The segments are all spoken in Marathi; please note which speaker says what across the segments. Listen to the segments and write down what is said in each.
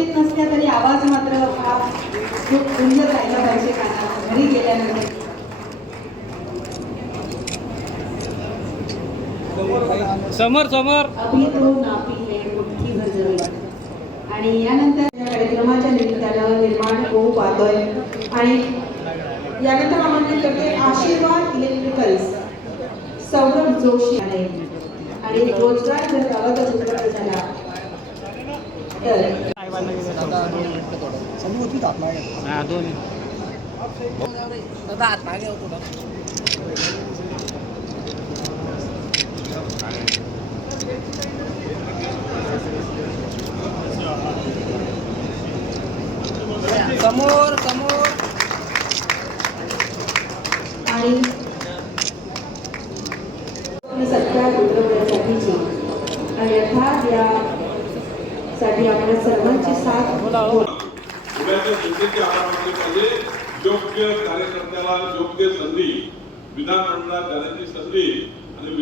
Speaker 1: येत नसल्या तरी आवाज मात्र हा खूप गुंजत राहिला पाहिजे कानात घरी गेल्यानंतर.
Speaker 2: समोर समोर.
Speaker 1: तो नापी आणि यानंतर या कार्यक्रमाच्या निमित्तानं निर्माण होऊ पाहतोय. आणि यानंतर आमंत्रित करते आशीर्वाद इलेक्ट्रिकल्स सौरभ जोशी आहे आणि रोजगार जर गावातच उपलब्ध झाला तर
Speaker 2: हा दोन
Speaker 3: समोर समोर
Speaker 1: आणि सत्कार उतरवण्यासाठीची
Speaker 4: अन्यथा यासाठी आपण पाहिजे. योग्य कार्यकर्त्याला योग्य संधी विधानमंडळात जाण्याची संधी आणि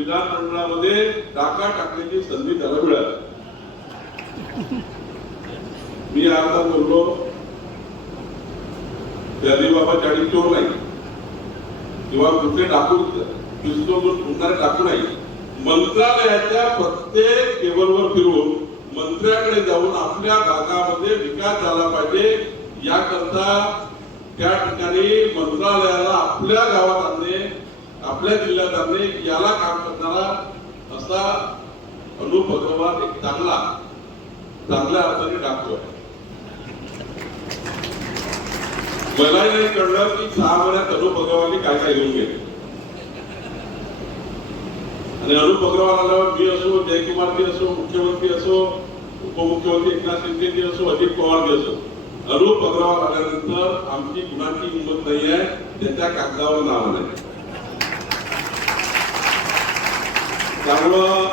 Speaker 4: टाका टाकण्याची संधी त्याला मिळाली. मी आता बोललो. त्यादी बाबा चाळी चोर नाही. किंवा कुठे टाकून पिस्तूल टाकू नाही मंत्रालयाच्या प्रत्येक टेबलवर फिरून मंत्र्याकडे जाऊन आपल्या भागामध्ये विकास झाला पाहिजे. याकरता त्या ठिकाणी मंत्रालयाला आपल्या गावात आणणे आपल्या जिल्ह्यात आणणे याला काम करणारा असा अनुप एक चांगला चांगल्या अर्थाने टाकतो मलाही नाही कळलं की सहा महिन्यात अनुप काय काय घेऊन गेले आणि अनुप अग्रवाल आल्यावर मी असो जयकुमारजी असो मुख्यमंत्री असो उपमुख्यमंत्री एकनाथ शिंदे जी असो अजित पवार जी असो अनुप अग्रवाल आल्यानंतर आमची कुणाची हिंमत नाही आहे त्याच्या कागदावर नाव नाही त्यामुळं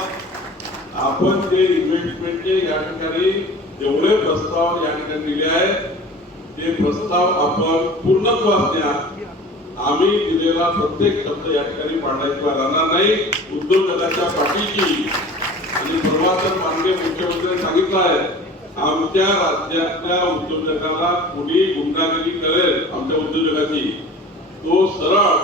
Speaker 4: आपण जे इन्व्हेस्टमेंटचे या ठिकाणी जेवढे प्रस्ताव या ठिकाणी दिले आहेत ते प्रस्ताव आपण पूर्णत्वास द्या आम्ही दिलेला प्रत्येक शब्द या ठिकाणी पाडण्याशिवाय राहणार नाही. उद्योजकाच्या पाठीची आणि परवा तर माननीय मुख्यमंत्र्यांनी सांगितलं आहे. आमच्या राज्यातल्या उद्योजकाला कुणी गुंडागिरी करेल आमच्या उद्योजकाची तो सरळ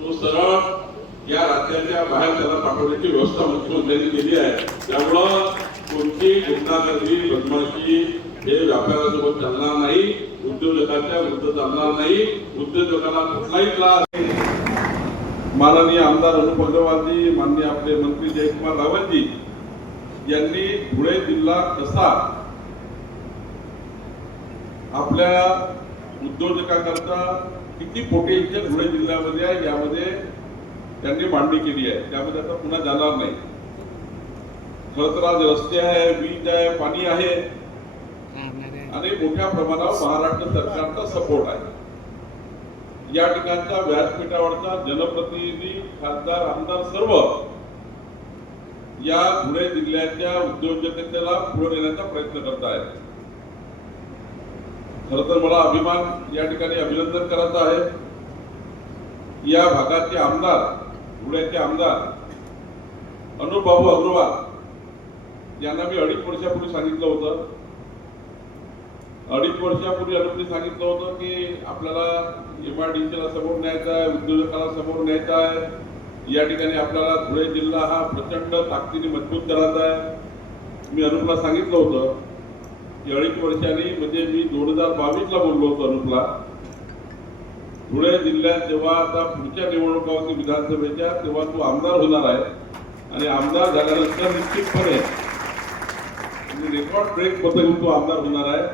Speaker 4: तो सरळ या राज्याच्या बाहेर त्याला पाठवण्याची व्यवस्था मुख्यमंत्र्यांनी केली आहे. त्यामुळं कोणती गुंडागिरी बदमाशी हे व्यापाऱ्यासोबत चालणार नाही उद्योजकाच्या विरुद्ध चालणार नाही उद्योजकाला कुठलाही त्रास माननीय आमदार अनुप अग्रवालजी माननीय आपले मंत्री जयकुमार रावलजी यांनी धुळे जिल्हा कसा आपल्या उद्योजकाकरता किती पोटेन्शियल धुळे जिल्ह्यामध्ये आहे यामध्ये त्यांनी मांडणी केली आहे. त्यामध्ये आता पुन्हा जाणार नाही. खरं तर आज रस्ते आहे वीज आहे पाणी आहे. आणि मोठ्या प्रमाणावर महाराष्ट्र सरकारचा सपोर्ट आहे. या ठिकाणच्या व्यासपीठावरचा जनप्रतिनिधी खासदार आमदार सर्व या पुणे जिल्ह्याच्या उद्योजकतेला पुढे नेण्याचा प्रयत्न करत आहेत खर तर मला अभिमान या ठिकाणी अभिनंदन करायचं आहे. या भागाचे आमदार पुण्याचे आमदार अनुबाबू अग्रवाल यांना मी अडीच वर्षापूर्वी सांगितलं होतं. अडीच वर्षापूर्वी अनुपने सांगितलं होतं की आपल्याला एम आय डी समोर न्यायचा आहे उद्योजकाला समोर न्यायचा आहे. या ठिकाणी आपल्याला धुळे जिल्हा हा प्रचंड ताकदीने मजबूत करायचा आहे. मी अनुपला सांगितलं होतं की अडीच वर्षांनी म्हणजे मी दोन हजार बावीसला बोललो होतो अनुपला. धुळे जिल्ह्यात जेव्हा आता पुढच्या निवडणुका होती विधानसभेच्या तेव्हा तू आमदार होणार आहे. आणि आमदार झाल्यानंतर निश्चितपणे रेकॉर्ड ब्रेक पद्धतीने तू आमदार होणार आहे.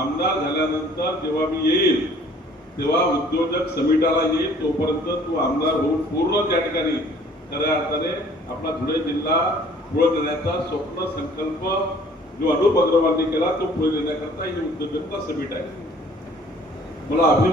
Speaker 4: आमदार झाल्यानंतर जेव्हा मी येईल तेव्हा उद्योजक समिटाला येईल तोपर्यंत तो आमदार होऊन पूर्ण त्या ठिकाणी खऱ्या अर्थाने आपला धुळे जिल्हा पुढे नेण्याचा स्वप्न संकल्प जो अनुप अग्रवालने केला तो पुढे नेण्याकरता ही उद्योजकता समिट आहे. मला अभिमान